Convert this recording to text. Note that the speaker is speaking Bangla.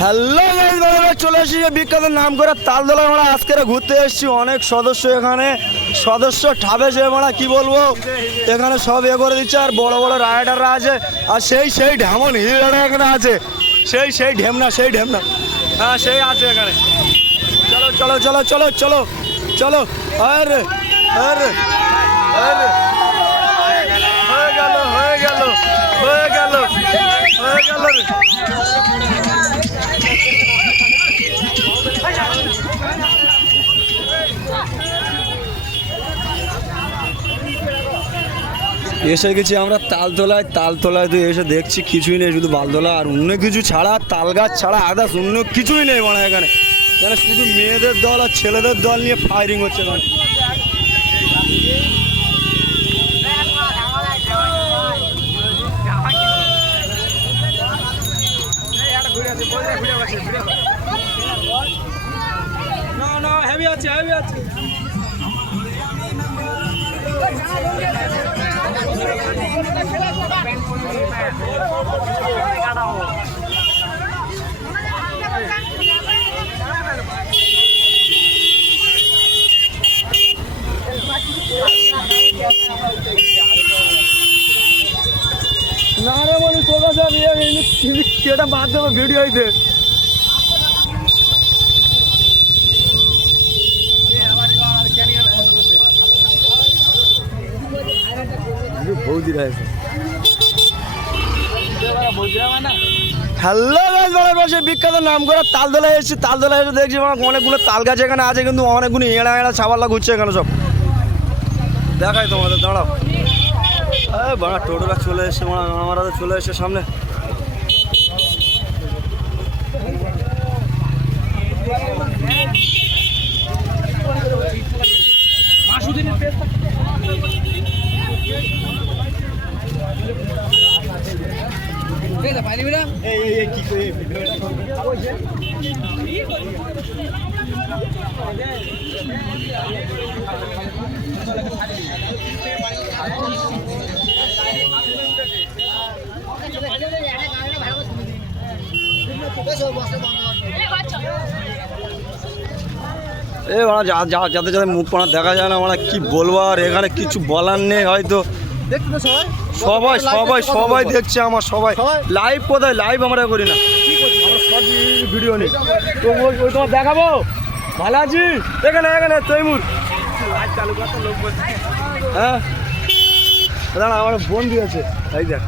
হ্যালো গাইস, চলে এসেছি বিখ্যাত নাম করে তালতলায়। আমরা আজকে ঘুরতে এসেছি, অনেক সদস্য এখানে সদস্য ঠাবে যে আমরা কি বলবো, এখানে সব করে দিচ্ছে। আর বড় বড় রাইডাররা আছে, আর সেই ঢেমন হিরোটা এখানে আছে, সেই ঢেমনা হ্যাঁ সেই আছে এখানে। চলো চলো চলো চলো চলো চলো। আরে আরে আরে হয়ে গেল হয়ে গেল হয়ে গেল হয়ে গেল রে। এসে গেছি আমরা তালতলায় তো এসে দেখছি কিছুই নেই, শুধু বালতলা আর অন্য কিছু ছাড়া, তাল গাছ ছাড়া আদার্স অন্য কিছুই নেই মানে এখানে। এখানে শুধু মেয়েদের দল আর ছেলেদের দল নিয়ে ফায়ারিং হচ্ছে এখানে। হেভি আছে হেভি আছে। না রে বলি তোর কাছে এটা বাদ দেবো ভিডিওতে। হ্যালো গাইস, বাংলাদেশের বিখ্যাত নাম করে তালতলায় এসেছি। তালতলায় এসে দেখছি অনেকগুলো তাল গাছ এখানে আছে, কিন্তু অনেকগুলো এড়া ছাবাল্লা ঘুরছে এখানে সব। দেখাই তোমাদের, দাঁড়াও। বাড়া টোটোরা চলে এসছে, আমরা চলে এসছে সামনে। যাদের যাদের মুখ পানা দেখা যায় না, আমরা কি বলবো আর এখানে কিছু বলার নেই। হয়তো সবাই সবাই সবাই দেখছে, আমার সবাই লাইভ কোথায় লাইভ আমরা করি না, ভিডিও নেই তো ওই তোমার দেখাবো। ভালো আছি এখানে এখানে তৈমুর। হ্যাঁ দাঁড়া, আমার বন্ধু আছে, এই দেখ